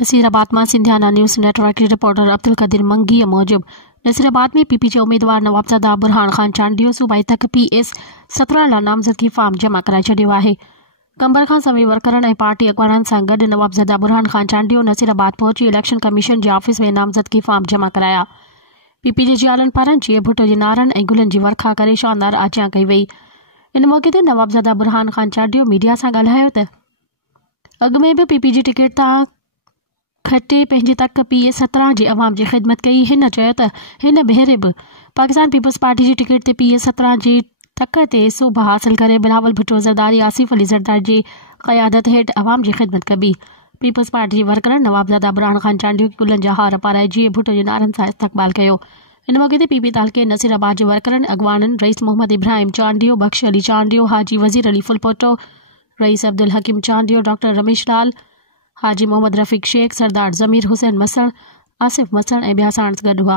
नसीराबाद में सिंधियाना news network के रिपोर्टर अब्दुल कदीर मंगी मूजिब नसीराबाद में पीपीजे उम्मीदवार नवाबजादा बुरहान खान चांडियो सूबाई तक PS 17 लाइ नामज़दगी फॉर्म जमा कराए छॾियो आहे। कंबर खां समीर वर्करनि ऐं पार्टी अॻवाननि सां गॾु नवाबजादा बुरहान खान चांडियो नसीराबाद पहुची इलेक्शन कमीशन जे ऑफिस में नामज़दगी फॉर्म जमा कराया। पीपीजे जे आलनि पारां जीअं भुट जे नारनि ऐं गुलनि जी वर्खा करे शानदार आचा कई वई। इन मौक़े ते नवाबजादा बुरहान खान चांडियो मीडिया सां ॻाल्हायो त अॻु में बि पीपीजी टिकट तां खटे पंहिंजे तक PS 17 जी अवाम जी ख़िदमत कई। हिन चयो त हिन भेरे बि पाकिस्तान पीपल्स पार्टी जी टिकट ते PS 17 जी तक ते सूबा हासिल करे बिलावल भुट्टो ज़रदारी आसिफ अली ज़रदारी जी क़यादत हेठि अवाम जी ख़िदमत कबी। पीपल्स पार्टी जी वर्करनि नवाबजादा बुरहान खान चांडियो खे गुलनि जा हार पाराए जीअं भुट्टो जे नारनि सां इस्तक़बाल कयो। इन मौक़े ते पीपी तालके नसीराबाद जे वर्करनि अॻवाननि रईस मोहम्मद इब्राहिम चांडियो, बख्श अली चांडियो, हाजी वज़ीर अली फुलपोटो, रईस अब्दुल हकीम चांडियो, डॉक्टर रमेश लाल, हाजी मोहम्मद रफ़ीक शेख, सरदार ज़मीर हुसैन मसण, आसिफ मसण ऐं ॿिया साणस गॾु हुआ।